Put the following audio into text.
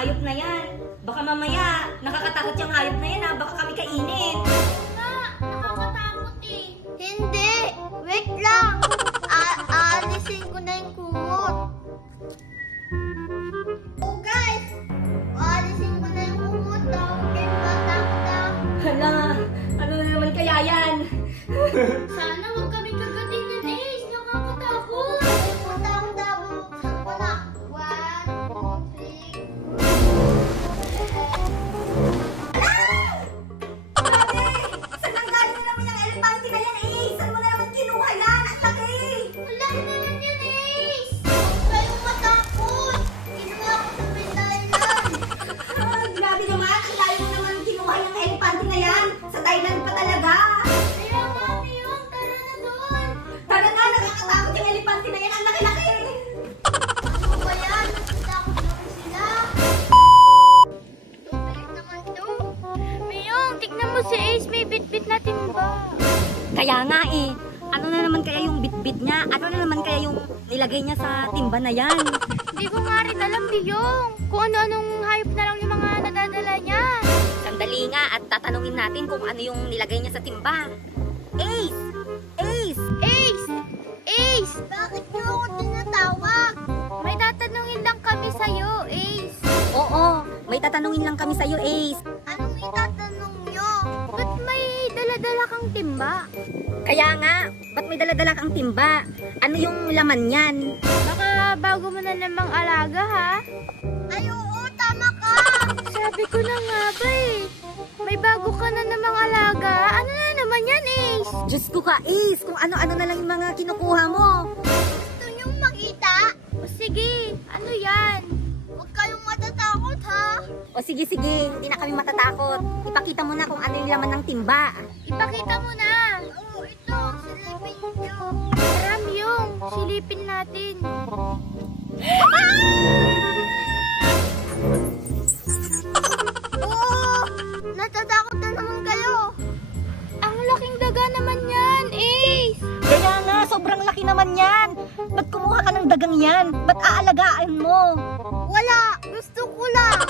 hayop na yan. Baka mamaya, nakakatakot yung hayop na yan ha. Baka kami kainin. Nakakatakot eh. Hindi! Wait lang! Aalisin ko na yung kumot. Oh guys! Aalisin ko na yung kumot. Matakot ah. Hala, ano na naman kaya yan? Sana wag kami kagatin ng Ace. Nakakatakot. Matakot ako. Buksan ko na. 1, 2, 3. Grabe! Saan nang galing na naman yung elepante na yan eh? Saan mo na naman kinuha yan? Ang laki! Wala naman yan, Ace! Huwag kayong matakot! Kinuha ko sa may Thailand! Ay, grabe naman. Ang layo mo naman kinuha yung elepante na yan. Sa Thailand pa talaga. Kaya mami yun, tara na doon! Tara na, nakakatakot yung elepante na yan. Ang laki-laki! Ano ba yan? Natakot naman sila! Tutulit naman to! Miyong, tignan mo si Ace, may bit-bit na timba! Kaya nga eh. Ano na naman kaya yung bit-bit niya? Ano na naman kaya yung nilagay niya sa timba na yan? Hindi ko nga rin alam, Miyong, kung ano-anong hayop na lang yung mga nadadala niya! Sandali nga at tatanungin natin kung ano yung nilagay niya sa timba. Ace! Ace! Ace! Ace! Bakit niyo ako tinatawag? May tatanungin lang kami sa'yo, Ace. Oo, may tatanungin lang kami sa'yo, Ace. Anong itatanong niyo? Ba't may dala-dala kang timba? Kaya nga, ba't may daladala kang timba? Ano yung laman yan? Baka bago mo na namang alaga, ha? Ay, oo, tama ka. Sabi ko na nga ba eh. May bago ka na namang alaga. Ano na naman yan, Ace? Diyos ko ka, Ace, kung ano-ano na lang yung mga kinukuha mo. Gusto niyong makita? O sige, ano yan? Huwag kayong matatakot, ha? O sige, hindi na kami matatakot. Ipakita mo na kung ano yung laman ng timba. Ipakita mo na. Oo, ito. Silipin niyo. Marami yung. Silipin natin. Oo! Natatakot na naman kayo. Ang laking daga naman yan, Ace. Kaya nga, sobrang laki naman yan. Ba't kumuha ka ng dagang yan? Ba't aalagaan mo? Wala. Gusto ko lang.